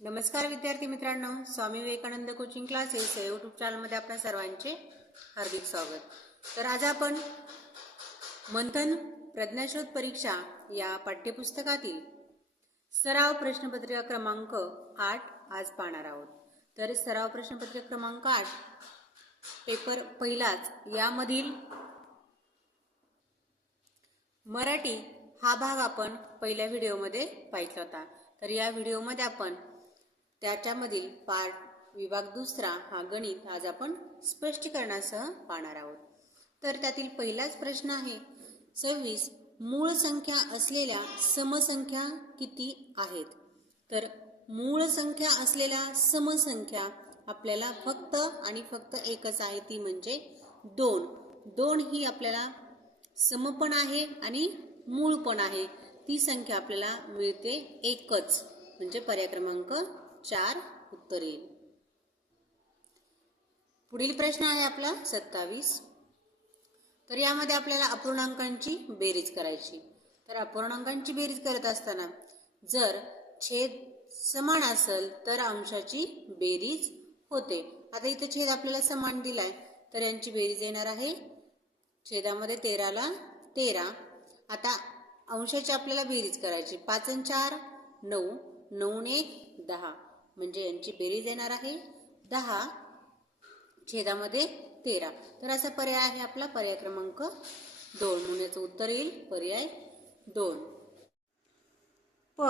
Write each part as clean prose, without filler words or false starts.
नमस्कार विद्यार्थी मित्रांनो, स्वामी विवेकानंद कोचिंग क्लासेस या यूट्यूब चॅनलमध्ये आपल्या सर्वांचे हार्दिक स्वागत. तर आज आपण मंथन प्रज्ञाशोध परीक्षा या पाठ्यपुस्तकातील सराव प्रश्नपत्रिका क्रमांक 8 आज पाहणार आहोत. तर सराव प्रश्नपत्रिका क्रमांक 8 पेपर पहिलाच यामधील मराठी हा भाग आपण पहिल्या व्हिडिओमध्ये पाहिला होता. तर या व्हिडिओमध्ये आपण त्याच्यामधील पाठ विभाग दुसरा हा गणित आज आपण स्पष्टीकरणासह पाहणार आहोत. तर त्यातील पहिलाच प्रश्न आहे 26 मूळ संख्या असलेल्या समसंख्या किती आहेत. तर मूळ संख्या असलेल्या समसंख्या आपल्याला फक्त आणि फक्त एकच आहे, ती म्हणजे 2. 2 ही आपल्याला सम पण आहे आणि मूळ पण आहे. ती संख्या आपल्याला मिळते एकच, म्हणजे पर्याय क्रमांक 4 उत्तर येईल. पुढील प्रश्न आहे आपला 27. तर यामध्ये आपल्याला अपूर्णांकांची बेरीज करायची. तर अपूर्णांकांची बेरीज करत असताना जर छेद समान असेल तर अंशाची बेरीज होते. आता इथे छेद आपल्याला समान दिलाय, तर यांची बेरीज येणार आहे छेदामध्ये 13 ला 13. आता अंशाची आपल्याला बेरीज करायची. 5 आणि 4 9, 9 आणि 1 10, म्हणजे यांची बेरीज येणार आहे 10 छेदामध्ये 13. तर असा पर्याय आहे आपला पर्याय क्रमांक 2, म्हणून याचं उत्तर येईल पर्याय 2. प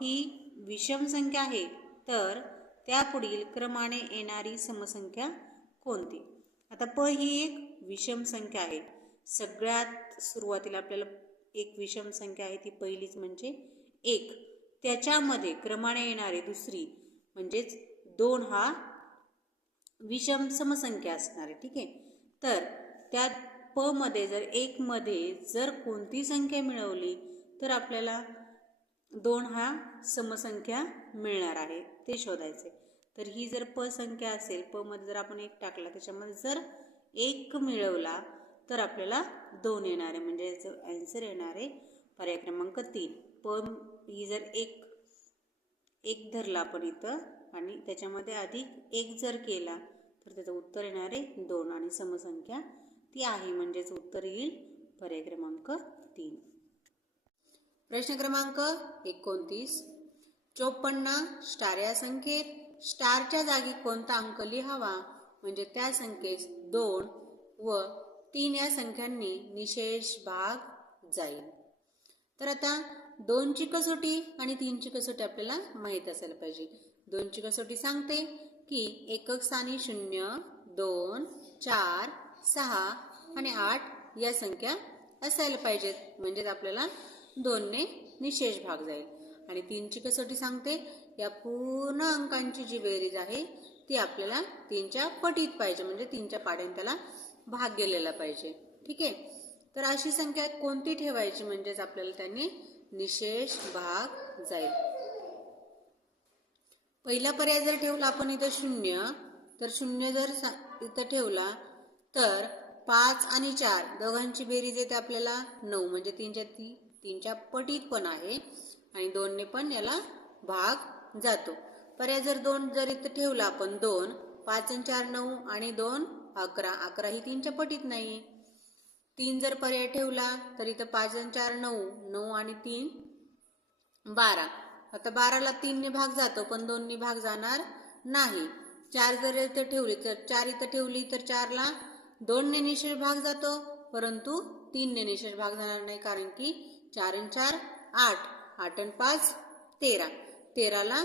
ही विषम संख्या आहे, तर त्यापुढील क्रमाने येणारी समसंख्या कोणती. आता प ही एक विषम संख्या आहे. सगळ्यात सुरुवातीला आपल्याला एक विषम संख्या आहे, ती पहिलीच म्हणजे 1. त्याच्यामध्ये क्रमाने येणारी दुसरी म्हणजेच 2 हा विषम समसंख्या असणार आहे. ठीक आहे. तर त्या प मध्ये जर 1 मध्ये जर कोणती संख्या मिळवली तर आपल्याला 2 हा समसंख्या मिळणार आहे, ते शोधायचे. तर ही जर प संख्या असेल, प मध्ये जर आपण 1 टाकला, त्याच्यामध्ये जर 1 मिळवला तर आपल्याला 2 येणार आहे, म्हणजे याचं आन्सर येणार आहे पर्याय क्रमांक 3. प ही जर 1 धरला आपण इथं आणि त्याच्यामध्ये अधिक 1 जर केला तर त्याचं उत्तर येणार आहे 2 आणि समसंख्या ती आहे, म्हणजेच उत्तर येईल पर्याय क्रमांक 3. प्रश्न क्रमांक 29. 54 स्टार या संख्येत स्टारच्या जागी कोणता अंक लिहावा, म्हणजे त्या संख्येस 2 व 3 या संख्यांनी निशेष भाग जाईल. तर आता 2 ची कसोटी आणि 3 ची कसोटी आपल्याला माहीत असायला पाहिजे. 2 ची कसोटी सांगते की एकक स्थानी 0, 2, 4, 6 आणि 8 या संख्या असायला पाहिजेत, म्हणजेच आपल्याला 2 ने निशेष भाग जाईल. आणि 3 ची कसोटी सांगते या पूर्ण अंकांची जी बेरीज आहे ती आपल्याला 3 च्या पटीत पाहिजे, म्हणजे 3 च्या पाड्याने त्याला भाग गेलेला पाहिजे. ठीक आहे. तर अशी संख्या कोणती ठेवायची, म्हणजेच आपल्याला त्यांनी निशेष भाग जाईल. पहिला पर्याय जर ठेवला आपण इथं 0, तर 0 जर इथं ठेवला तर 5 आणि 4 दोघांची बेरीज येते आपल्याला 9, म्हणजे 3 च्या पटीत पण आहे आणि 2 ने पण याला भाग जातो. पर्याय जर 2 जर इथं ठेवला आपण 2, 5 आणि 4 9 आणि 2 11, 11 ही 3 च्या पटीत नाही. 3 जर पर्याय ठेवला तर इथं 5 आणि 4 9, 9 आणि 3 12. आता 12 ला 3 ने भाग जातो, पण 2 ने भाग जाणार नाही. 4 जर इथं ठेवली तर 4 इथं ठेवली तर 4 ला 2 ने निशेष भाग जातो, परंतु 3 ने निशेष भाग जाणार नाही, कारण की 4 आणि 4 8, 8 आणि 5 13, 13 ला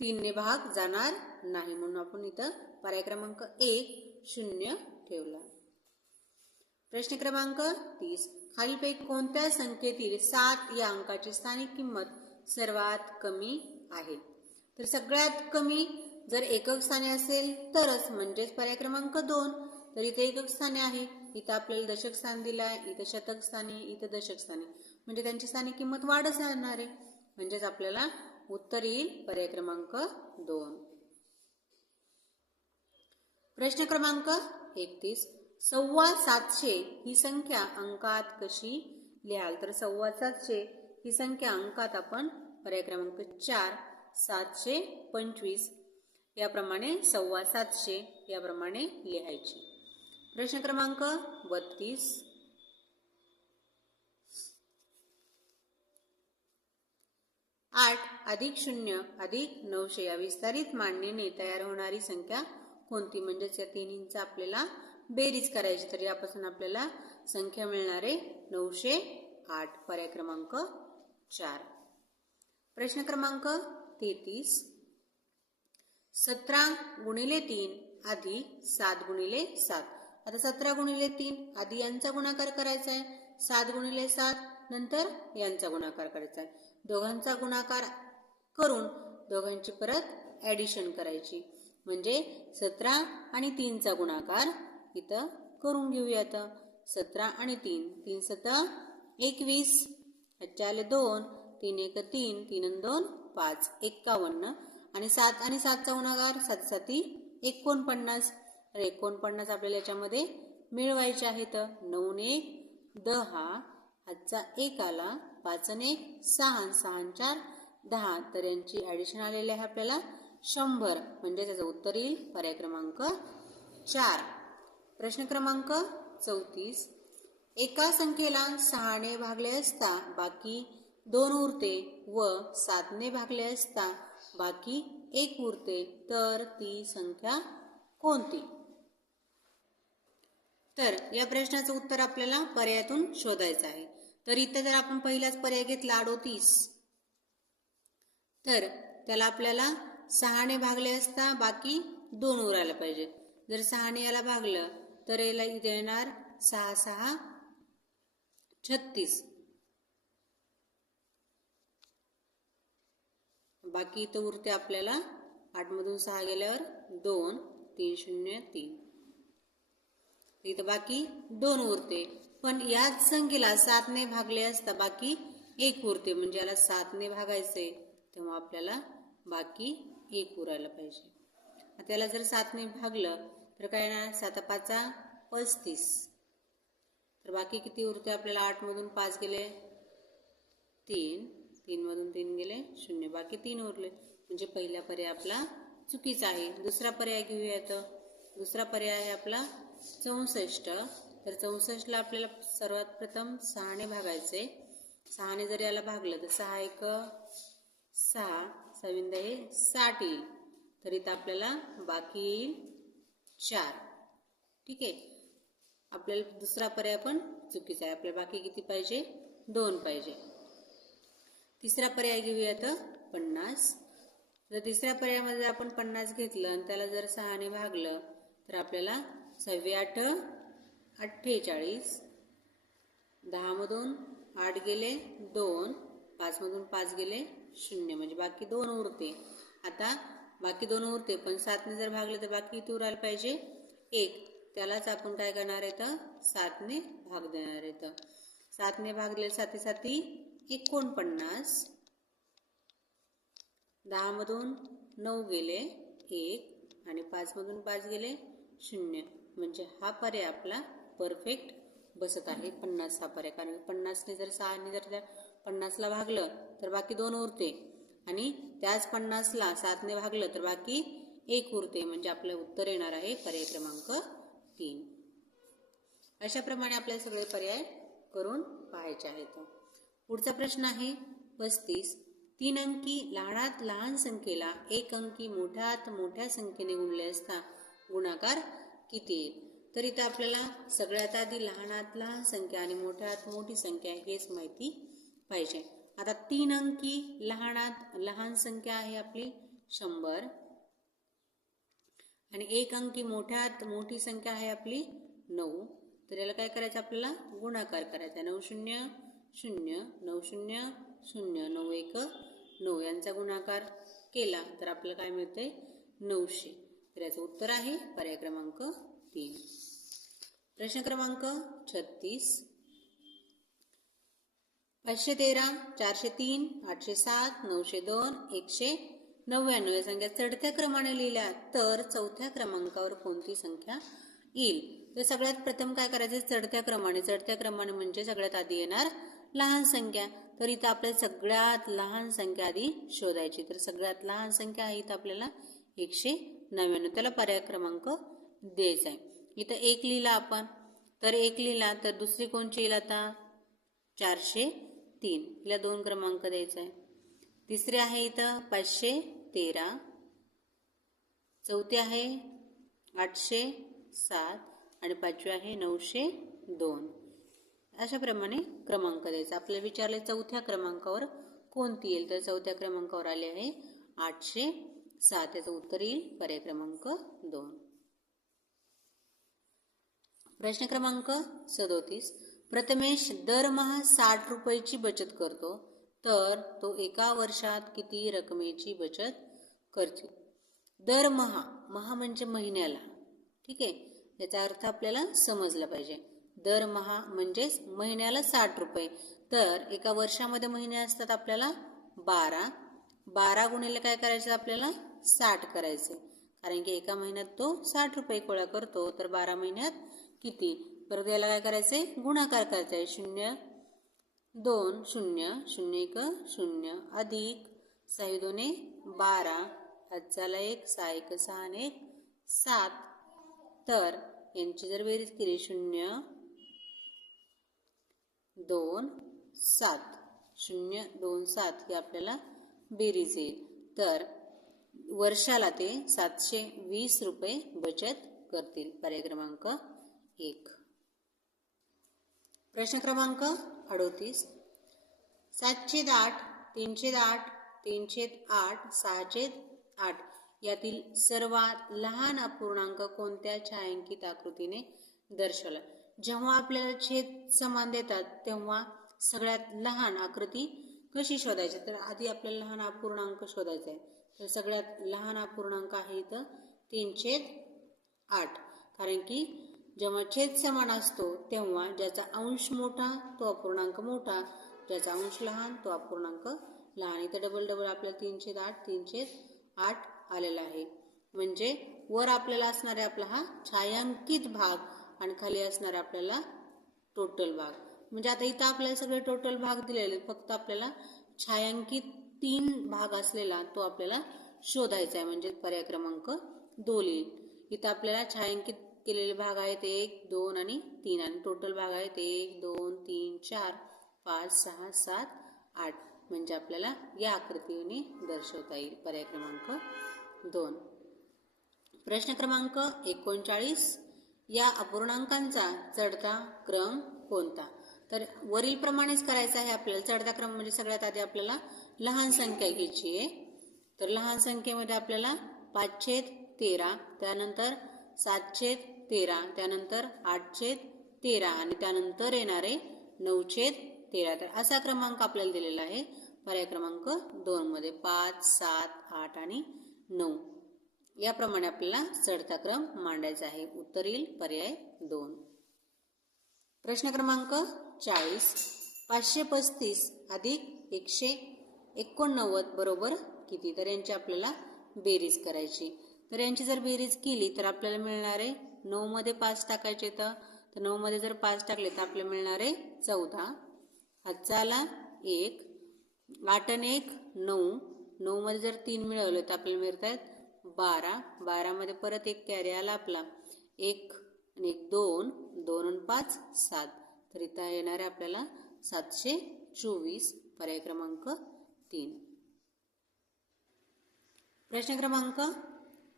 3 ने भाग जाणार नाही, म्हणून आपण इथं पर्याय क्रमांक 1 0 ठेवला. प्रश्न क्रमांक 30. खालीलपैकी कोणत्या संख्येतील 7 या अंकाची स्थानिक किंमत सर्वात कमी आहे. तर सगळ्यात कमी जर एकक स्थानी असेल तरच, म्हणजेच पर्याय क्रमांक 2. तर इथे एकक स्थानी आहे, इथं आपल्याला दशक स्थान दिलं आहे, इथं शतक स्थानी, इथं दशक स्थानी, म्हणजे त्यांची स्थानिक किंमत वाढच राहणार आहे, म्हणजेच आपल्याला उत्तर येईल पर्याय क्रमांक 2. प्रश्न क्रमांक 31. 725 ही संख्या अंकात कशी लिहाल. तर 725 ही संख्या अंकात आपण पर्याय क्रमांक 4 725 याप्रमाणे 725 याप्रमाणे लिहायचे. प्रश्न क्रमांक 32. 8 अधिक 0 अधिक 900 या विस्तारित मांडणीने तयार होणारी संख्या कोणती? म्हणजेच या तिन्हींचा आपल्याला बेरीज करायची. तर यापासून आपल्याला संख्या मिळणार आहे 908. पर्याय क्रमांक 4. प्रश्न क्रमांक 33. 17 गुणिले 3 अधिक 7 गुणिले 7. आता 17 गुणिले 3 आधी यांचा गुणाकार करायचा आहे, 7 गुणिले 7 नंतर यांचा गुणाकार करायचा आहे. दोघांचा गुणाकार करून दोघांची परत ॲडिशन करायची. म्हणजे 17 आणि 3चा गुणाकार इथं करून घेऊयात. 17 आणि 3, 3 7 21, 2, 3 1 3, 3 2 5, 51 आणि 7 आणि 7चा गुणाकार 7 7 49. तर 49 आपल्याला याच्यामध्ये मिळवायचे आहेत. 9 1 10, हातचा 1 आला, 5 1 6, 6 4 10. तर यांची ॲडिशन आलेली आहे आपल्याला 100. म्हणजे त्याचं उत्तर येईल पर्याय क्रमांक 4. प्रश्न क्रमांक 34. एका संख्येला 6 ने भागले असता बाकी 2 उरते व 7 ने भागले असता बाकी 1 उरते, तर ती संख्या कोणती? तर या प्रश्नाचं उत्तर आपल्याला पर्यायातून शोधायचं आहे. तर इथं जर आपण पहिलाच पर्याय घेतला 38, तर त्याला आपल्याला 6 ने भागले असता बाकी 2 उरायला पाहिजे. जर 6 ने याला भागलं तर याला इथे येणार 6 6 36. बाकी इथं उरते आपल्याला 8 मधून 6 गेल्यावर 2 3 0 3. इथं बाकी 2 उरते. पण याच संख्येला 7 ने भागले असता बाकी 1 उरते. म्हणजे याला 7 ने भागायचे, तेव्हा आपल्याला बाकी 1 उरायला पाहिजे. त्याला जर 7 ने भागलं तर काय येणार? 7 5 35. तर बाकी किती उरते आपल्याला? 8 मधून 5 गेले 3, 3 मधून 3 गेले 0, बाकी 3 उरले. म्हणजे पहिला पर्याय आपला चुकीचा आहे. दुसरा पर्याय घेऊयात. दुसरा पर्याय आहे आपला 64. तर 64ला आपल्याला सर्वात प्रथम 6 ने भागायचे. 6 ने जर याला भागलं तर 6 1 6, 6 हे 60 येईल. तर इथं आपल्याला बाकी येईल 4. ठीक आहे. आपल्याला दुसरा पर्याय पण चुकीचा आहे. आपल्याला बाकी किती पाहिजे? 2 पाहिजे. तिसरा पर्याय घेऊयात 50. जर तिसऱ्या पर्यायामध्ये आपण 50 घेतलं आणि त्याला जर 6 ने भागलं तर आपल्याला 6 8 48, 10 मधून 8 गेले 2, 5 मधून 5 गेले 0, म्हणजे बाकी 2 उरते. आता बाकी 2 उरते, पण 7 ने जर भागलं तर बाकी किती उरायला पाहिजे? 1. त्यालाच आपण काय करणार आहे तर 7 ने भाग देणार आहे. तर 7 ने भागले 7 7 49, 10 मधून 9 गेले 1 आणि 5 मधून 5 गेले 0. म्हणजे हा पर्याय आपला परफेक्ट बसत आहे 50 हा पर्याय. कारण 50 ने जर 6 ने जर त्या 50ला भागलं तर बाकी 2 उरते आणि त्याच 50ला 7 ने भागलं तर बाकी 1 उरते. म्हणजे आपलं उत्तर येणार आहे पर्याय क्रमांक 3. अशाप्रमाणे आपल्याला सगळे पर्याय करून पाहायचे आहेत. पुढचा प्रश्न आहे 35. 3 अंकी लहानात लहान संख्येला 1 अंकी मोठ्यात मोठ्या संख्येने गुणले असता गुणाकार किती येईल? तर इथं आपल्याला सगळ्यात आधी लहानात लहान संख्या आणि मोठ्यात मोठी संख्या हेच माहिती पाहिजे. आता 3 अंकी लहानात लहान संख्या आहे आपली 100 आणि 1 अंकी मोठ्यात मोठी संख्या आहे आपली 9. तर याला काय करायचं? आपल्याला गुणाकार करायचा. 9 0 0, 9 0 0, 9 1 9 यांचा गुणाकार केला तर आपल्याला काय मिळते? 900. तर याचं उत्तर आहे पर्याय क्रमांक 3. प्रश्न क्रमांक 36. 513, 403, 807, 902, 199 या संख्या चढत्या क्रमाने लिहिल्या तर चौथ्या क्रमांकावर कोणती संख्या येईल? तर सगळ्यात प्रथम काय करायचं? चढत्या क्रमाने म्हणजे सगळ्यात आधी येणार लहान संख्या. तर इथं आपल्याला सगळ्यात लहान संख्या आधी शोधायची. तर सगळ्यात लहान संख्या आहे इथं आपल्याला 199, त्याला पर्याय क्रमांक द्यायचा आहे. इथं 1 लिहिला आपण, तर 1 लिहिला तर दुसरी कोणची येईल आता 403, हिला 2 क्रमांक द्यायचा आहे. तिसरी आहे इथं 513, चौथी आहे 807 आणि पाचवी आहे 902. अशाप्रमाणे क्रमांक द्यायचा. आपल्याला विचारले चौथ्या क्रमांकावर कोणती येईल, तर चौथ्या क्रमांकावर आले आहे 807. याचं उत्तर येईल पर्याय क्रमांक 2. प्रश्न क्रमांक 37. प्रथमेश दरमहा 60 रुपयाची बचत करतो, तर तो एका वर्षात किती रकमेची बचत करतो? दरमहा, महा म्हणजे महिन्याला, ठीक आहे, याचा अर्थ आपल्याला समजला पाहिजे. दरमहा म्हणजेच महिन्याला 60 रुपये, तर एका वर्षामध्ये महिने असतात आपल्याला 12. 12 गुणिले काय करायचं आपल्याला 60 करायचे, कारण की एका महिन्यात तो 60 रुपये गोळा करतो. तर 12 महिन्यात किती, परत याला काय करायचे गुणाकार करायचा आहे. 0 2 0 0 1 0 अधिक 6 2 12, हातचाला 1 6 1 6 आणि 1 7. तर यांची जर बेरीज केली 0 2 7 0 2 7 ही आपल्याला बेरीज येईल. तर वर्षाला ते 720 रुपये बचत करतील. पर्याय क्रमांक 1. प्रश्न क्रमांक 38. 708 308 308 608 यातील सर्वात लहान अपूर्णांक कोणत्या छायांकित आकृतीने दर्शवला? जेव्हा आपल्याला छेद समान देतात तेव्हा सगळ्यात लहान आकृती कशी शोधायची, तर आधी आपल्याला लहान अपूर्णांक शोधायचा आहे. तर सगळ्यात लहान अपूर्णांक आहे इथं 308, कारण की जेव्हा छेद समान असतो तेव्हा ज्याचा अंश मोठा तो अपूर्णांक मोठा, ज्याचा अंश लहान तो अपूर्णांक लहान. इथं डबल डबल आपल्याला 308 308 आलेला आहे. म्हणजे वर आपल्याला असणारे आपला हा छायांकित भाग आणि खाली असणारे आपल्याला टोटल भाग. म्हणजे आता इथं आपल्याला सगळे टोटल भाग दिलेले, फक्त आपल्याला छायांकित 3 भाग असलेला तो आपल्याला शोधायचा आहे. म्हणजे पर्याय क्रमांक 2 येईल. इथं आपल्याला छायांकित केलेले भाग आहेत 1 2 आणि 3 आणि टोटल भाग आहेत 1 2 3 4 5 6 7 8. म्हणजे आपल्याला या आकृतीने दर्शवता येईल. पर्याय क्रमांक 2. प्रश्न क्रमांक 39. या अपूर्णांकांचा चढता क्रम कोणता? तर वरील प्रमाणेच करायचं आहे आपल्याला. चढता क्रम म्हणजे सगळ्यात आधी आपल्याला लहान संख्या घ्यायची आहे. तर लहान संख्येमध्ये आपल्याला 5/13, त्यानंतर 7/13, त्यानंतर 8/13 आणि त्यानंतर येणारे 9/13. तर असा क्रमांक आपल्याला दिलेला आहे पर्याय क्रमांक 2 मध्ये. 5 7 8 आणि 9 याप्रमाणे आपल्याला चढता क्रम मांडायचा आहे. उत्तर येईल पर्याय 2. प्रश्न क्रमांक 40. 535 अधिक 189 बरोबर किती? तर यांची आपल्याला बेरीज करायची. तर यांची जर बेरीज केली तर आपल्याला मिळणार आहे 9 मध्ये 5 टाकायचे, तर 9 मध्ये जर 5 टाकले तर आपल्याला मिळणार आहे 14. हातचा आला 1, 8 आणि 1 9, 9 मध्ये जर 3 मिळवले तर आपल्याला मिळत आहेत 12. 12 मध्ये परत एक कॅरी आला आपला 1 आणि 1 2, 2 आणि 5 7. तर इथं येणार आहे आपल्याला 724. पर्याय क्रमांक 3. प्रश्न क्रमांक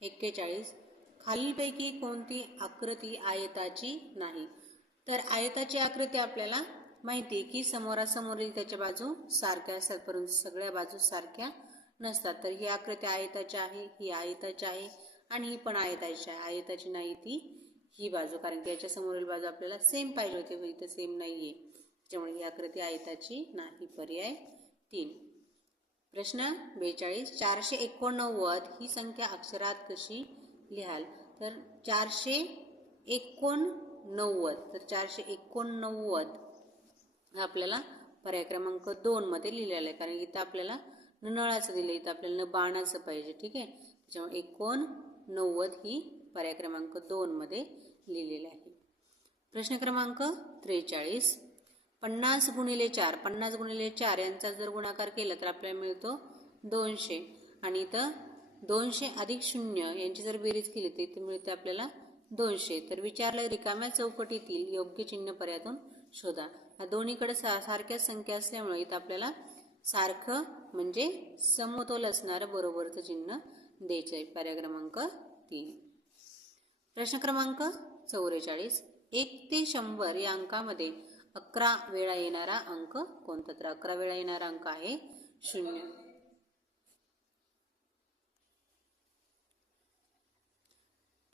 41. खालीलपैकी कोणती आकृती आयताची नाही? तर आयताची आकृती आपल्याला माहिती आहे की समोरासमोरील त्याच्या बाजू सारख्या असतात, परंतु सगळ्या बाजू सारख्या नसतात. तर ही आकृती आयताची आहे, ही आयताची आहे आणि ही पण आयताची आहे. आयताची नाही ती ही बाजू, कारण की याच्या समोरील बाजू आपल्याला सेम पाहिजे होती, पण इथं सेम नाहीये, त्यामुळे ही आकृती आयताची नाही. पर्याय 3. प्रश्न 42. 489 ही संख्या अक्षरात कशी लिहाल? तर 489, तर 489 आपल्याला पर्याय क्रमांक 2 मध्ये लिहिलेलं आहे, कारण इथं आपल्याला नळाचं दिलं, इथं आपल्याला बाणाचं पाहिजे, ठीक आहे. त्याच्यामुळे 89 ही पर्याय क्रमांक 2 मध्ये लिहिलेलं आहे. प्रश्न क्रमांक 43. 50 गुणिले 4, 50 गुणिले 4 यांचा जर गुणाकार केला तर आपल्याला मिळतो 200. आणि इथं 200 अधिक 0 यांची जर बेरीज केली तर इथे मिळते आपल्याला 200. तर विचारलं रिकाम्या चौकटीतील योग्य चिन्ह पर्यायातून शोधा. या दोन्हीकडे सारख्याच संख्या असल्यामुळे इथं आपल्याला सारखं म्हणजे समतोल असणारं बरोबरचं चिन्ह द्यायचं आहे. पर्याय क्रमांक 3. प्रश्न क्रमांक 44. 1 ते 100 या अंकामध्ये 11 वेळा येणारा अंक कोणता? तर 11 वेळा येणारा अंक आहे 0.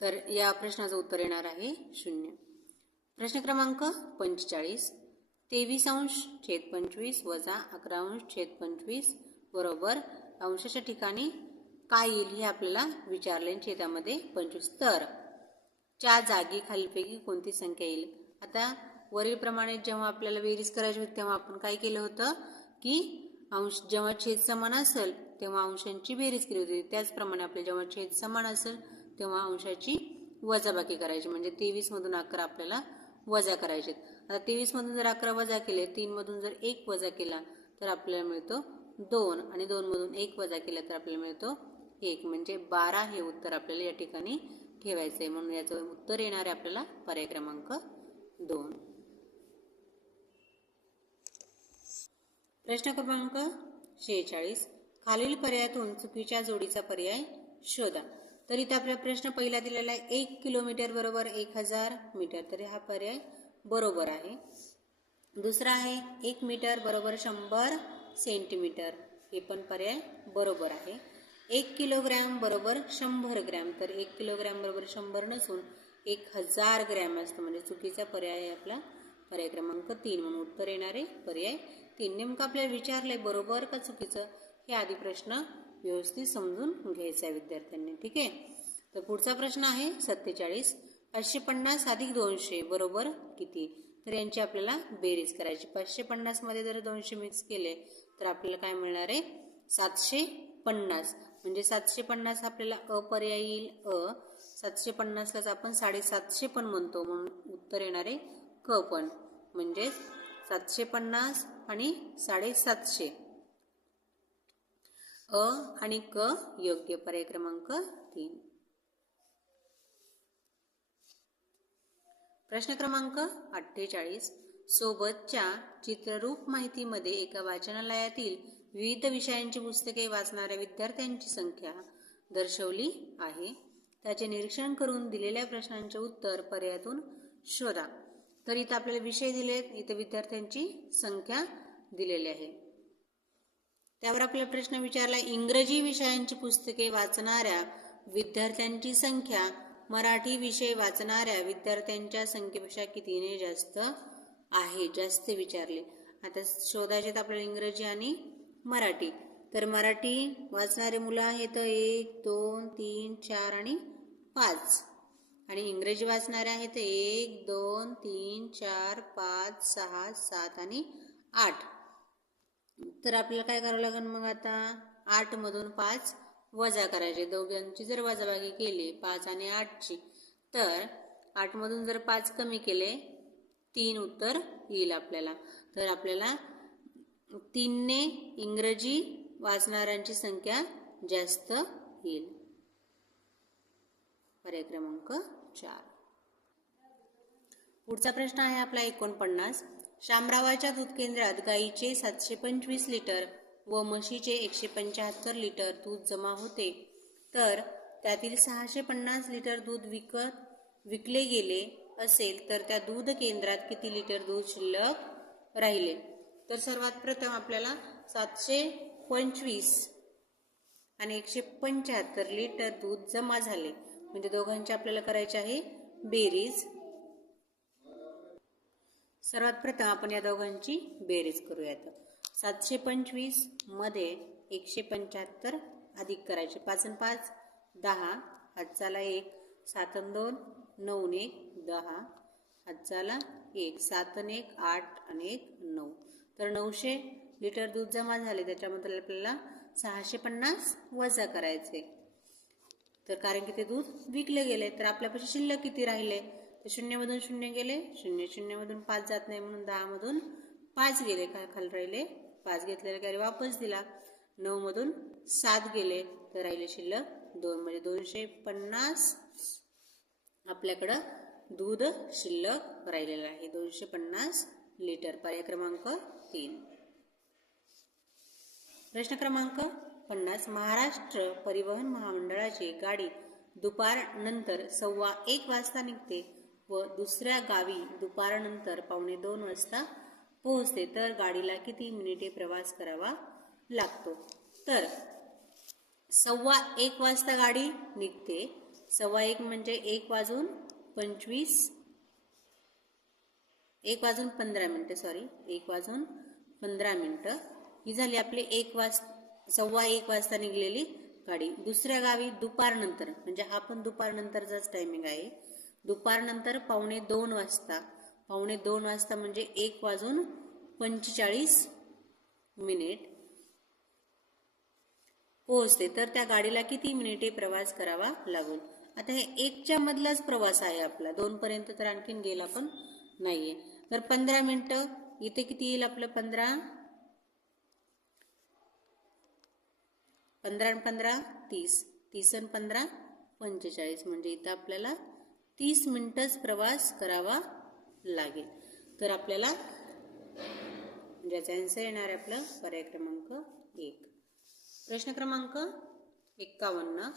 तर या प्रश्नाचं उत्तर येणार आहे 0. प्रश्न क्रमांक 45. 23°/25 वजा 11°/25 बरोबर अंशाच्या ठिकाणी काय येईल हे आपल्याला विचारले. छेदामध्ये 25. तर च्या जागी खालीलपैकी कोणती संख्या येईल? आता वरील प्रमाणे जेव्हा आपल्याला बेरीज करायची होती तेव्हा आपण काय केलं होतं की अंश जेव्हा छेद समान असेल तेव्हा अंशांची बेरीज केली होती. त्याचप्रमाणे आपल्या जेव्हा छेद समान असेल तेव्हा अंशाची वजाबाकी करायची. म्हणजे 23 मधून 11 आपल्याला वजा करायचे. आता 23 मधून जर 11 वजा केले, 3 मधून जर 1 वजा केला तर आपल्याला मिळतो 2 आणि 2 मधून 1 वजा केला तर आपल्याला मिळतो 1. म्हणजे 12 हे उत्तर आपल्याला या ठिकाणी ठेवायचं आहे. म्हणून याचं उत्तर येणार आहे आपल्याला पर्याय क्रमांक 2. प्रश्न क्रमांक 46. खालील पर्यायातून चुकीच्या जोडीचा पर्याय शोधा. तर इथे आपला प्रश्न पहिला दिलेला आहे 1 किलोमीटर बरोबर 1000 मीटर. तर हा पर्याय बरोबर आहे. दुसरा आहे 1 मीटर बरोबर 100 सेंटीमीटर. हे पण पर्याय बरोबर आहे. 1 किलोग्रॅम बरोबर 100 ग्रॅम. तर 1 किलोग्रॅम बरोबर 100 नसून 1000 ग्रॅम असतं. म्हणजे चुकीचा पर्याय आहे आपला पर्याय क्रमांक 3. म्हणून उत्तर येणारे पर्याय 3. नेमकं आपल्याला विचारलंय बरोबर का चुकीचं हे आधी प्रश्न व्यवस्थित समजून घ्यायचा आहे विद्यार्थ्यांनी. ठीक आहे. तर पुढचा प्रश्न आहे 47. 550 अधिक 200 बरोबर किती? तर यांची आपल्याला बेरीज करायची. 550 मध्ये जर 200 मिक्स केले तर आपल्याला काय मिळणार आहे 750. म्हणजे 750 आपल्याला अपर्याय येईल अ. 750लाच आपण 750 पण म्हणतो. म्हणून उत्तर येणार आहे क पण. म्हणजे 750 आणि 750 अ आणि क योग्य. पर्याय क्रमांक 3. प्रश्न क्रमांक 48. सोबतच्या चित्ररूप माहितीमध्ये एका वाचनालयातील विविध विषयांची पुस्तके वाचणाऱ्या विद्यार्थ्यांची संख्या दर्शवली आहे. त्याचे निरीक्षण करून दिलेल्या प्रश्नांचे उत्तर पर्यायातून शोधा. तर इथं आपल्याला विषय दिलेत, इथं विद्यार्थ्यांची संख्या दिलेली आहे. त्यावर आपल्याला प्रश्न विचारला इंग्रजी विषयांची पुस्तके वाचणाऱ्या विद्यार्थ्यांची संख्या मराठी विषय वाचणाऱ्या विद्यार्थ्यांच्या संख्येपेक्षा कितीने जास्त आहे? जास्त विचारले. आता शोधायचे आपल्याला इंग्रजी आणि मराठी. तर मराठी वाचणारे मुलं आहेत 1, 2, 3, 4 आणि 5. आणि इंग्रजी वाचणारे आहेत 1, 2, 3, 4, 5, 6, 7 आणि 8. तर आपल्याला काय करावं लागेल मग आता 8 मधून 5 वजा करायचे. दोघांची जर वजाबाकी केली 5 आणि 8ची तर 8 मधून जर 5 कमी केले 3 उत्तर येईल आपल्याला. तर आपल्याला 3ने इंग्रजी वाचणाऱ्यांची संख्या जास्त येईल. पर्याय क्रमांक 4. पुढचा प्रश्न आहे आपला 49. शामरावाच्या दूध केंद्रात गाईचे 725 लिटर व म्हशीचे 175 लिटर दूध जमा होते. तर त्यातील 650 लिटर दूध विकले गेले असेल तर त्या दूध केंद्रात किती लिटर दूध शिल्लक राहिले? तर सर्वात प्रथम आपल्याला 725 आणि 175 लिटर दूध जमा झाले. म्हणजे दोघांची आपल्याला करायची आहे बेरीज. सर्वात प्रथम आपण या दोघांची बेरीज करूयात. 725 मध्ये 175 अधिक करायचे. 5 आणि 5 10, हातचाला 1, 7 आणि 2 9 आणि 1 10, हातचाला 1, 7 आणि 1 8 आणि 1 9. तर 900 लिटर दूध जमा झाले. त्याच्यामध्ये आपल्याला 650 वजा करायचे. तर कारण की ते दूध विकले गेले तर आपल्यापाशी शिल्लक किती राहिले? तर 0 मधून 0 गेले 0, 0 मधून 5 जात नाही म्हणून 10 मधून 5 गेले, काय खाली राहिले 5 घेतलेले कॅरी वापस दिला. 9 मधून 7 गेले तर राहिले शिल्लक 2 म्हणजे 250 आपल्याकडं दूध शिल्लक राहिलेलं आहे. 250 लिटर. पर्याय क्रमांक 3. प्रश्न क्रमांक 50. महाराष्ट्र परिवहन महामंडळाची गाडी दुपारनंतर 1:15 वाजता निघते व दुसऱ्या गावी दुपारनंतर 1:45 वाजता पोहोचते, तर गाडीला किती मिनिटे प्रवास करावा लागतो? तर 1:15 वाजता गाडी निघते. 1:15 म्हणजे 1:25 1:15 सॉरी 1:15 ही झाली आपली 1:15 वाजता निघलेली गाडी. दुसऱ्या गावी दुपारनंतर म्हणजे हा पण दुपारनंतरचाच टायमिंग आहे. दुपारनंतर 1:15 वाजता 1:15 वाजता म्हणजे 1:45 पोहोचते, तर त्या गाडीला किती मिनिटे प्रवास करावा लागेल? आता हे 1च्या मधलाच प्रवास आहे आपला, 2 पर्यंत तर आणखीन गेला पण नाहीये. तर 15 मिनिटं इथे किती येईल आपलं? 15 आणि 15 30, 30 आणि 15 45 म्हणजे इथं आपल्याला 30 मिनिटच प्रवास करावा लागेल. तर आपल्याला ज्याचा आन्सर येणार आहे आपलं पर्याय क्रमांक 1. प्रश्न क्रमांक 51.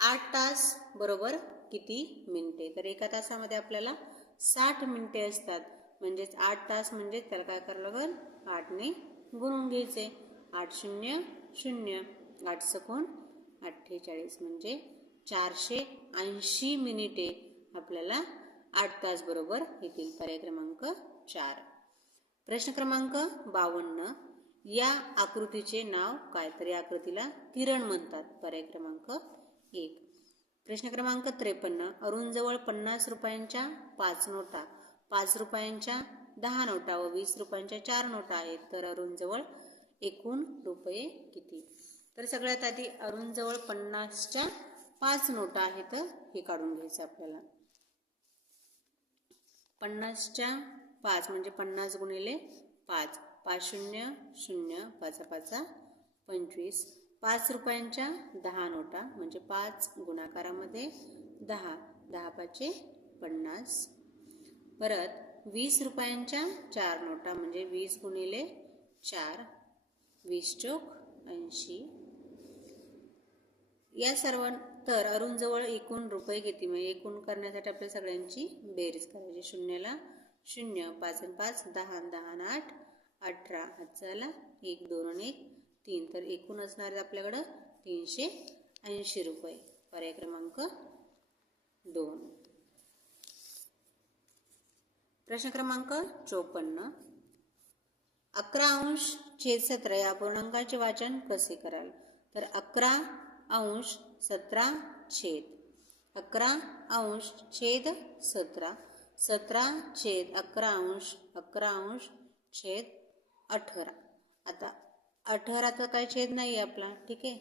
8 तास बरोबर किती मिनिटे? तर एका तासामध्ये आपल्याला 60 मिनिटे असतात. म्हणजेच 8 तास म्हणजे त्याला काय करावं लागेल? 8 ने गुणून घ्यायचे. 8 0 0 8 सकून 48 म्हणजे 480 मिनिटे आपल्याला 8 तास बरोबर येतील. पर्याय क्रमांक 4. प्रश्न क्रमांक 52. या आकृतीचे नाव काय? तर या आकृतीला किरण म्हणतात. पर्याय क्रमांक 1. प्रश्न क्रमांक 53. अरुणजवळ 50 रुपयांच्या 5 नोटा, 5 रुपयांच्या 10 नोटा व 20 रुपयांच्या 4 नोटा आहेत, तर अरुणजवळ एकूण रुपये किती? तर सगळ्यात आधी अरुणजवळ 50च्या 5 नोटा आहेत, हे काढून घ्यायचं आपल्याला. 50च्या 5 म्हणजे 50 गुणिले 5, 5 0 0 5 5 25. 5 रुपयांच्या 10 नोटा म्हणजे 5 गुणाकारामध्ये 10, 10 5 50. परत 20 रुपयांच्या 4 नोटा म्हणजे 20 गुणिले 4, 20 चोक 80. या सर्व तर अरुणजवळ एकूण रुपये किती? म्हणजे एकूण करण्यासाठी आपल्या सगळ्यांची बेरीज करायची. 0ला 0, 5 आणि 5 10, 10 आणि 8 18, हात झाला 1 2 आणि 1 3, तर एकूण असणार आहे आपल्याकडं 380 रुपये. पर्याय क्रमांक 2. प्रश्न क्रमांक 54. 11/17 या पूर्णांकाचे वाचन कसे कराल? तर 11/17 11/17 17, 17/11, 11/18. आता 18चा काय छेद नाही आपला, ठीक आहे.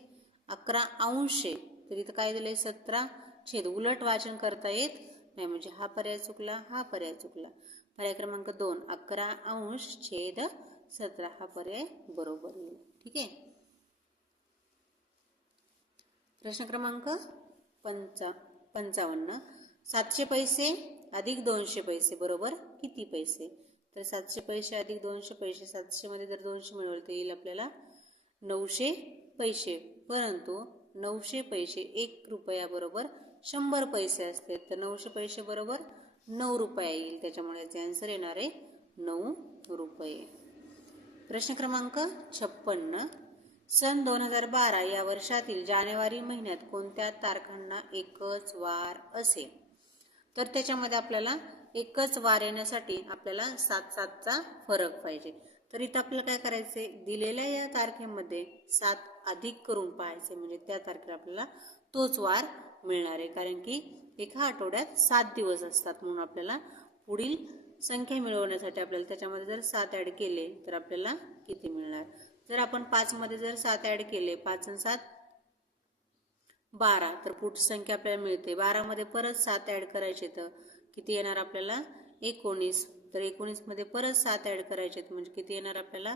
11 अंश आहे तर इथं काय दिलंय? 17 छेद. उलट वाचन करता येत नाही म्हणजे हा पर्याय चुकला, हा पर्याय चुकला. पर्याय क्रमांक 2. 11/17 हा पर्याय बरोबर येईल, ठीक आहे. प्रश्न क्रमांक 55. 700 पैसे अधिक 200 पैसे बरोबर किती पैसे? तर 700 पैसे अधिक 200 पैसे, 700 मध्ये जर 200 मिळवले तर येईल आपल्याला 900 पैसे. परंतु 900 पैसे 1 रुपया बरोबर 100 पैसे असते, तर 900 पैसे बरोबर 9 रुपये येईल. त्याच्यामुळे याचे आन्सर येणार आहे 9 रुपये. प्रश्न क्रमांक 56. सन 2012 या वर्षातील जानेवारी महिन्यात कोणत्या तारखांना एकच वार असेल? तर त्याच्यामध्ये आपल्याला एकच वार येण्यासाठी आपल्याला 7-7चा फरक पाहिजे. तर इथं आपल्याला काय करायचे? दिलेल्या या तारखेमध्ये 7 अधिक करून पाहायचे म्हणजे त्या तारखेला आपल्याला तोच वार मिळणार आहे. कारण की एका आठवड्यात 7 दिवस असतात म्हणून आपल्याला पुढील संख्या मिळवण्यासाठी आपल्याला त्याच्यामध्ये जर 7 ॲड केले तर आपल्याला किती मिळणार? जर आपण 5 मध्ये जर 7 ॲड केले, 5 आणि 7 12, तर पुढची संख्या आपल्याला मिळते. 12 मध्ये परत 7 ॲड करायचे तर किती येणार आपल्याला? 19. तर 19 मध्ये परत 7 ॲड करायचे आहेत म्हणजे किती येणार आपल्याला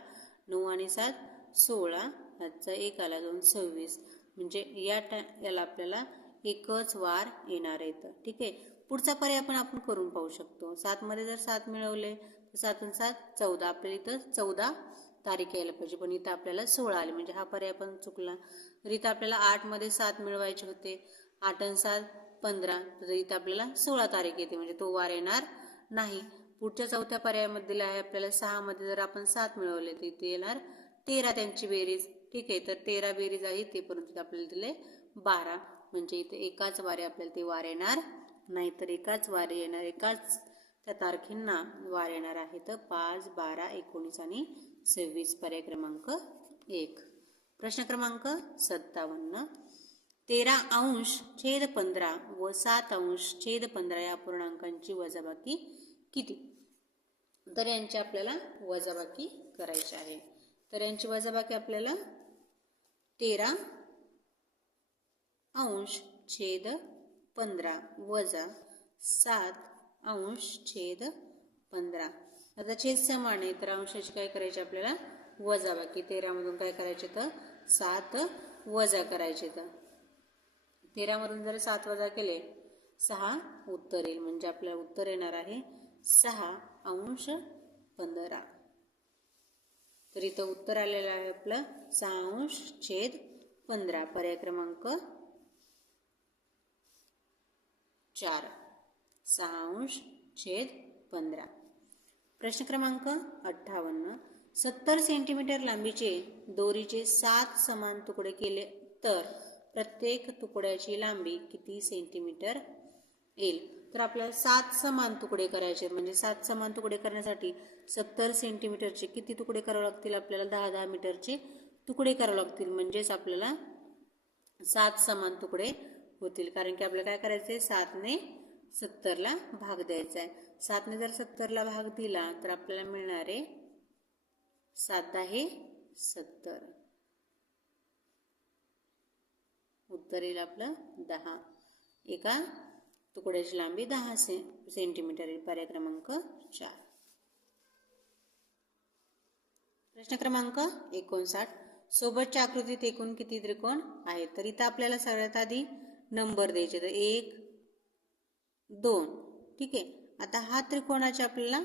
9 आणि 7 16 हातचा 1 आला 2 26 म्हणजे याला आपल्याला एकच वार येणार आहेत. ठीक आहे. पुढचा पर्याय पण आपण करून पाहू शकतो. 7 मध्ये जर 7 मिळवले तर 7 आणि 7 14 आपल्याला इथं 14 तारीख यायला पाहिजे पण इथं आपल्याला 16 आले म्हणजे हा पर्याय पण चुकला. तर इथं आपल्याला 8 मध्ये 7 मिळवायचे होते 8 आणि 7 15 तर इथं आपल्याला 16 तारीख येते म्हणजे तो वार येणार नाही. पुढच्या चौथ्या पर्यायामध्ये दिला आहे आपल्याला 6 मध्ये जर आपण 7 मिळवले तर इथे येणार 13 त्यांची बेरीज. ठीक आहे. तर 13 बेरीज आहे ते परंतु आपल्याला दिले 12 म्हणजे इथे एकाच वारे आपल्याला ते वार येणार नाही. तर एकाच वारे येणार एकाच त्या तारखेंना वार येणार आहे तर 5 12 19 आणि 26 पर्याय क्रमांक 1. प्रश्न क्रमांक 57 13°-15 व 7°-15 या अपूर्णांकांची वजाबाकी किती. तर यांची आपल्याला वजाबाकी करायची आहे. तर यांची वजाबाकी आपल्याला 13°-15 वजा 7°-15. आता छेद समान आहे तर अंशाची काय करायची आपल्याला वजाबाकी. 13 मधून काय करायचे तर 7 वजा करायचे. तर 13 मधून जर 7 वजा केले 6 उत्तर येईल म्हणजे आपल्याला उत्तर येणार आहे 6°-15. तर इथं उत्तर आलेलं आहे आपलं 6°-15 पर्याय क्रमांक 4. 6°-15. प्रश्न क्रमांक 58 70 सेंटीमीटर लांबीचे दोरीचे 7 समान तुकडे केले तर प्रत्येक तुकड्याची लांबी किती सेंटीमीटर येईल. तर आपल्याला 7 समान तुकडे करायचे म्हणजे 7 समान तुकडे करण्यासाठी 70 सेंटीमीटरचे किती तुकडे करावे लागतील आपल्याला 10-10 मीटरचे तुकडे करावे लागतील म्हणजेच आपल्याला 7 समान तुकडे होतील. कारण की आपल्याला काय करायचं आहे 7 ने 70 ला भाग द्यायचा आहे. 7 ने जर 70 ला भाग दिला तर आपल्याला मिळणार आहे 7×10 70. उत्तर येईल आपलं 10. एका तुकड्याची लांबी 10 सेंटीमीटर येईल पर्याय क्रमांक 4. प्रश्न क्रमांक 59 सोबतच्या आकृतीत एकूण किती त्रिकोण आहेत. तर इथं आपल्याला सगळ्यात आधी नंबर द्यायचे तर 1 2. ठीक आहे. आता हा त्रिकोणाचे आपल्याला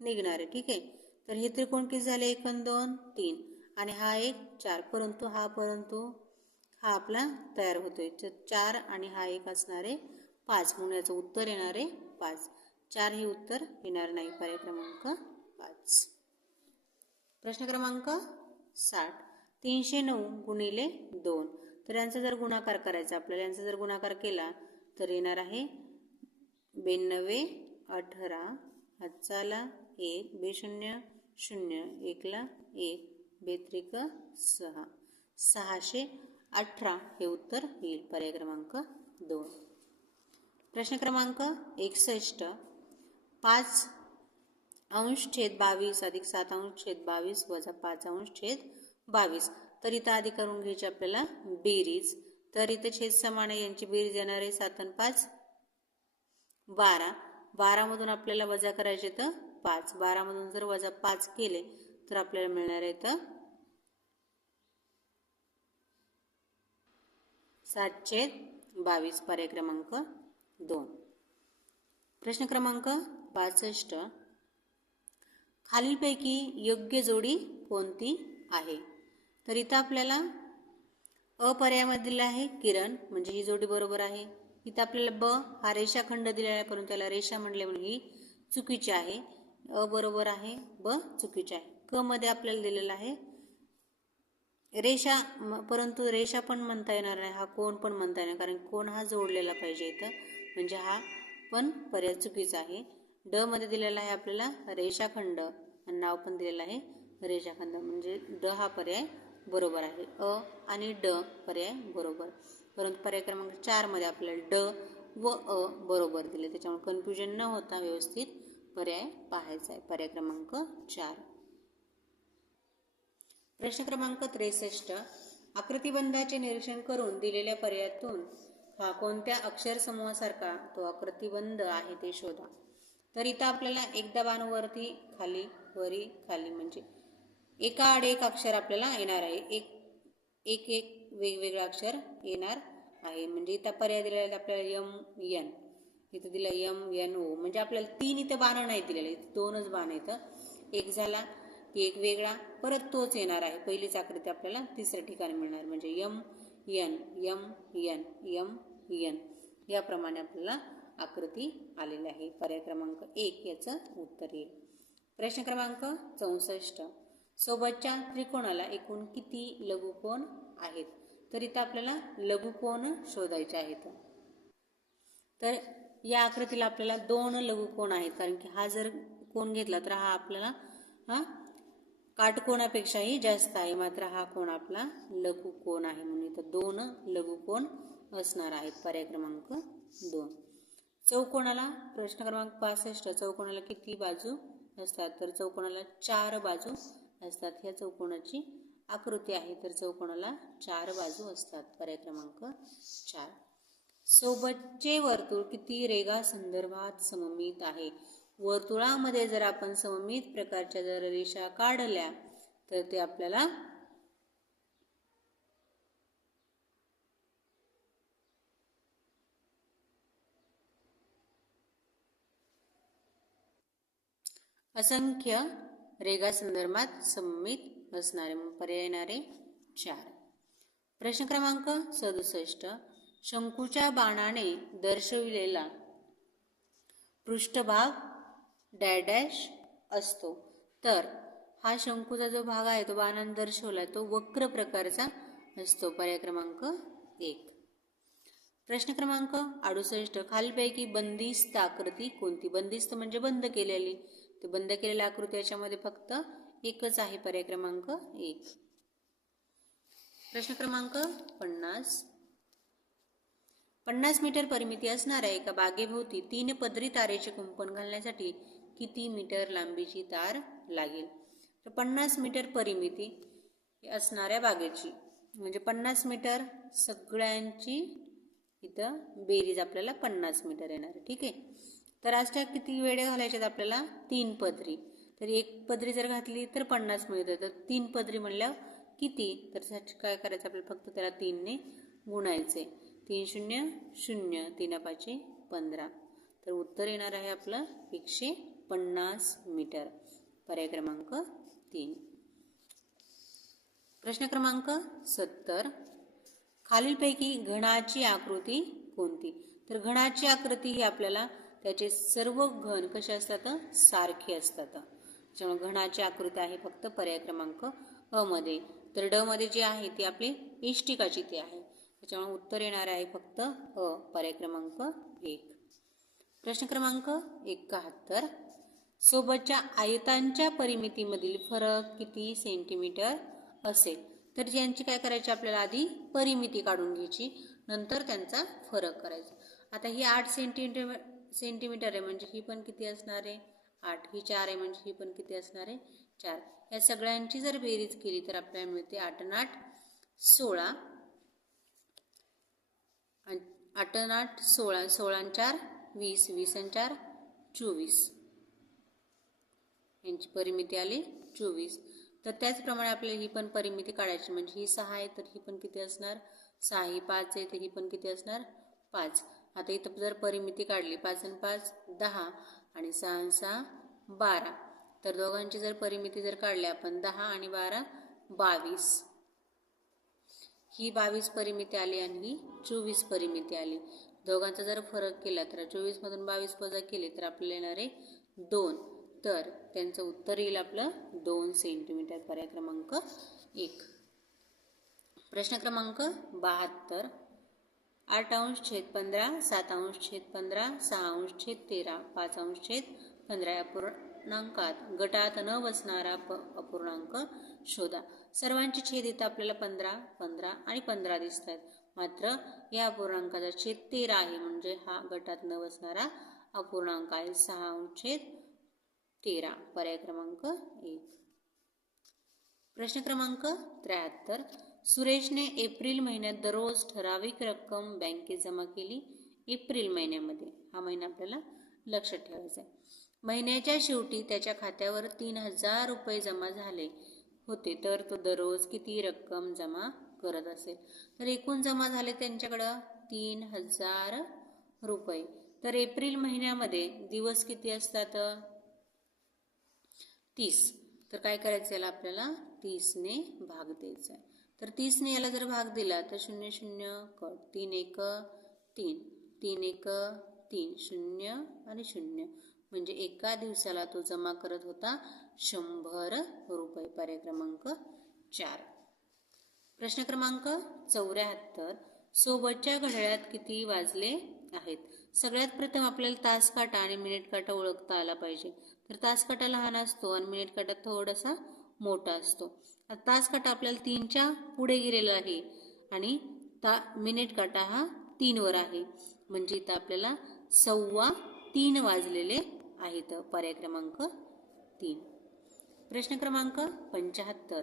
निघणार आहे. ठीक आहे. तर हे त्रिकोण किती झाले 1 आणि 2 3 आणि हा 1 4 परंतु हा आपला तयार होतोय 4 आणि हा 1 असणार आहे 5 म्हणून याचं उत्तर येणार आहे 5. 4 हे उत्तर येणार नाही पर्याय क्रमांक 5. प्रश्न क्रमांक 60 309 गुणिले 2. तर यांचा जर गुणाकार करायचा आपल्याला यांचा जर गुणाकार केला तर येणार आहे 92 18 हातचाला 1 बेशून्य 0 1ला 1 बेत्रिक 6 618 हे उत्तर येईल पर्याय क्रमांक 2. प्रश्न क्रमांक 61 5°-22 अधिक 7°-22 वजा 5°-22. तर इथं आधी करून घ्यायची आपल्याला बेरीज. तर इथे छेद समान आहे यांची बेरीज येणार आहे 7 आणि 5 12. 12 मधून आपल्याला वजा करायचे तर 5. 12 मधून जर वजा 5 केले तर आपल्याला मिळणार आहे तर 7/22 पर्याय क्रमांक 2. प्रश्न क्रमांक 65 खालीलपैकी योग्य जोडी कोणती आहे. तर इथं आपल्याला अ पर्यायामध्ये दिला आहे किरण म्हणजे ही जोडी बरोबर आहे. इथं आपल्याला ब हा रेषाखंड दिलेला आहे परंतु त्याला रेषा म्हणले म्हणून ही चुकीची आहे. अ बरोबर आहे ब चुकीचे आहे. क मध्ये आपल्याला दिलेला आहे रेषा परंतु रेषा पण म्हणता येणार नाही हा कोण पण म्हणता येणार कारण कोण हा जोडलेला पाहिजे इथं म्हणजे हा पण पर्याय चुकीचा आहे. ड मध्ये दिलेला आहे आपल्याला रेषाखंड आणि नाव पण दिलेलं आहे रेषाखंड म्हणजे ड हा पर्याय बरोबर आहे. अ आणि ड पर्याय बरोबर परंतु पर्याय क्रमांक 4 मध्ये आपल्याला ड व अ बरोबर दिले त्याच्यामुळे कन्फ्युजन न होता व्यवस्थित पर्याय पाहायचा आहे पर्याय क्रमांक 4. प्रश्न क्रमांक 63 आकृतिबंधाचे निरीक्षण करून दिलेल्या पर्यायातून हा कोणत्या अक्षर समूहासारखा तो आकृतिबंध आहे ते शोधा. तर इथं आपल्याला एकदा बाण वरती खाली वरी खाली म्हणजे एका आड एक अक्षर आपल्याला येणार आहे. एक एक एक वेगवेगळं अक्षर येणार आहे. म्हणजे इथं पर्याय दिलेला आहे आपल्याला यम यन, इथं दिलं यम यन ओ. म्हणजे आपल्याला 3 इथं बाण नाही दिलेले, इथं 2च बाण इथं. एक झाला की एक वेगळा परत तोच येणार आहे. पहिलीच आकृती आपल्याला तिसऱ्या ठिकाणी मिळणार म्हणजे M N M N M N. याप्रमाणे आपल्याला आकृती आलेली आहे. पर्याय क्रमांक 1 याचं उत्तर येईल. प्रश्न क्रमांक 64. सोबतच्या त्रिकोणाला एकूण किती लघुकोन आहेत? तर इथं आपल्याला लघुकोन शोधायचे आहेत. तर या आकृतीला आपल्याला 2 लघुकोन आहेत, कारण की हा जर कोन घेतला तर हा आपल्याला काटकोनापेक्षाही जास्त आहे, मात्र हा कोन आपला लघुकोन आहे. म्हणून इथं 2 लघुकोन असणार आहेत. पर्याय क्रमांक 2. चौकोनाला प्रश्न क्रमांक 65. चौकोनाला किती बाजू असतात? तर चौकोनाला 4 बाजू असतात. ह्या चौकोनाची आकृती आहे, तर चौकोनाला 4 बाजू असतात. पर्याय क्रमांक 4. सोबतचे वर्तुळ किती रेघा संदर्भात सममित आहे? वर्तुळामध्ये जर आपण सममित प्रकारच्या जर रेषा काढल्या तर ते आपल्याला असंख्य रेघा संदर्भात सममित असणारे. पर्याय येणारे 4. प्रश्न क्रमांक 67. शंकूच्या बाणाने दर्शविलेला पृष्ठभाग डॅश असतो. तर हा शंकूचा जो भाग आहे तो बाणाने दर्शवला तो वक्र प्रकारचा असतो. पर्याय क्रमांक 1. प्रश्न क्रमांक 68. खालीलपैकी बंदिस्त आकृती कोणती? बंदिस्त म्हणजे बंद केलेली. तर बंद केलेल्या आकृती याच्यामध्ये फक्त एकच आहे. पर्याय क्रमांक 1. प्रश्न क्रमांक 50. 50 मीटर परिमिती असणाऱ्या एका बागेभोवती 3 पदरी तारेचे कुंपण घालण्यासाठी किती मीटर लांबीची तार लागेल? तर 50 मीटर परिमिती असणाऱ्या बागेची म्हणजे 50 मीटर सगळ्यांची इथं बेरीज आपल्याला 50 मीटर येणार आहे. ठीक आहे. तर अशा किती वेळे घालायच्यात आपल्याला? 3 पदरी. तर एक पदरी जर घातली तर 50 मिळतं. तर 3 पदरी म्हणल्यावर किती? तर काय करायचं आपल्याला? फक्त त्याला 3 ने गुणायचे. 3 0 0 3 5 15. तर उत्तर येणार आहे आपलं 150 मीटर. पर्याय क्रमांक 3. प्रश्न क्रमांक 70. खालीलपैकी घनाची आकृती कोणती? तर घनाची आकृती ही आपल्याला त्याचे सर्व घन कसे असतात? सारखे असतात. त्याच्यामुळे घनाची आकृती आहे फक्त पर्याय क्रमांक अ मध्ये. तर ड मध्ये जी आहे ती आपली इष्टिकाची ती आहे. त्याच्यामुळे उत्तर येणार आहे फक्त अ. पर्याय क्रमांक 1. प्रश्न क्रमांक 71. सोबतच्या आयतांच्या परिमितीमधील फरक किती सेंटीमीटर असेल? तर यांची काय करायची आपल्याला? आधी परिमिती काढून घ्यायची, नंतर त्यांचा फरक करायचा. आता ही 8 सेंटीमीटर आहे म्हणजे ही पण किती असणार आहे? 8. ही 4 आहे म्हणजे ही पण किती असणार आहे? 4. या सगळ्यांची जर बेरीज केली तर आपल्याला मिळते 8 आणि 8 16. 8 आणि 8 16. 16 आणि 4 20. 20 आणि 4 24. यांची परिमिती आली 24. तर त्याचप्रमाणे आपल्याला ही पण परिमिती काढायची म्हणजे ही 6 आहे तर ही पण किती असणार? 6. ही 5 आहे तर ही पण किती असणार? 5. आता इथं जर परिमिती काढली 5 आणि 5 10 आणि 6 आणि 6 12. तर दोघांची जर परिमिती जर काढली आपण 10 आणि 12 22. ही 22 परिमिती आली आणि ही 24 परिमिती आली. दोघांचा जर फरक केला तर 24 मधून 22 वजा केले तर आपल्याला येणार आहे 2. तर त्यांचं उत्तर येईल आपलं 2 सेंटीमीटर. पर्याय क्रमांक 1. प्रश्न क्रमांक 72. 8°-15, 7°-15, 6°-13, 5°-15 या पूर्णांकात गटात न बसणारा अपूर्णांक शोधा. सर्वांचे छेद इथं आपल्याला 15, 15 आणि 15 दिसत आहेत. मात्र या अपूर्णांकाचा छेद 13 आहे म्हणजे हा गटात न बसणारा अपूर्णांक आहे. 6°-13. पर्याय क्रमांक 1. प्रश्न क्रमांक 73. सुरेशने एप्रिल महिन्यात दररोज ठराविक रक्कम बँकेत जमा केली. एप्रिल महिन्यामध्ये हा महिना आपल्याला लक्षात ठेवायचा आहे. महिन्याच्या शेवटी त्याच्या खात्यावर 3,000 रुपये जमा झाले होते, तर तो दररोज किती रक्कम जमा करत असेल. तर एकूण जमा झाले त्यांच्याकडं 3,000 रुपये. तर एप्रिल महिन्यामध्ये दिवस किती असतात? 30. तर काय करायचं याला आपल्याला 30ने भाग द्यायचा आहे. तर 30ने याला जर भाग दिला तर 0 0 कट, 3 1 3, 3 1 3, 0 आणि 0, म्हणजे एका दिवसाला तो जमा करत होता 100 रुपये. पर्याय क्रमांक 4. प्रश्न क्रमांक 74. सोबतच्या घड्याळात किती वाजले आहेत? सगळ्यात प्रथम आपल्याला तास काटा आणि मिनिट काटा ओळखता आला पाहिजे. तर तास काटा लहान असतो आणि मिनिट काटा थोडासा मोठा असतो. तास काटा आपल्याला 3च्या पुढे गेलेला आहे आणि मिनिट काटा हा 3 वर आहे, म्हणजे इथं आपल्याला 3:15 वाजलेले आहेत. पर्याय क्रमांक 3. प्रश्न क्रमांक 75.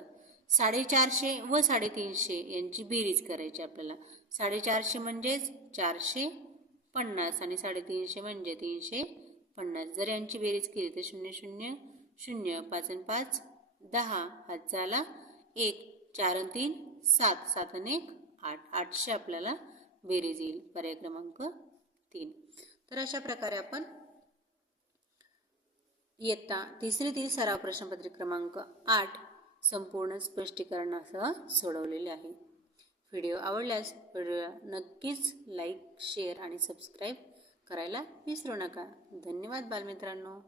450 व 350 यांची बेरीज करायची आपल्याला. 450 म्हणजेच 450 आणि 350 म्हणजे 350. जर यांची बेरीज केली तर 0 0 0, 5 आणि 5 10, हात झाला 1, 4 आणि 3 7, 7 आणि 1 8, 800 आपल्याला बेरीज येईल. पर्याय क्रमांक 3. तर अशा प्रकारे आपण इयत्ता तिसरीतील सराव प्रश्नपत्रिका क्रमांक 8 संपूर्ण स्पष्टीकरणासह सोडवलेले आहे. व्हिडिओ आवडल्यास व्हिडिओला नक्कीच लाईक, शेअर आणि सबस्क्राईब करायला विसरू नका. धन्यवाद बालमित्रांनो.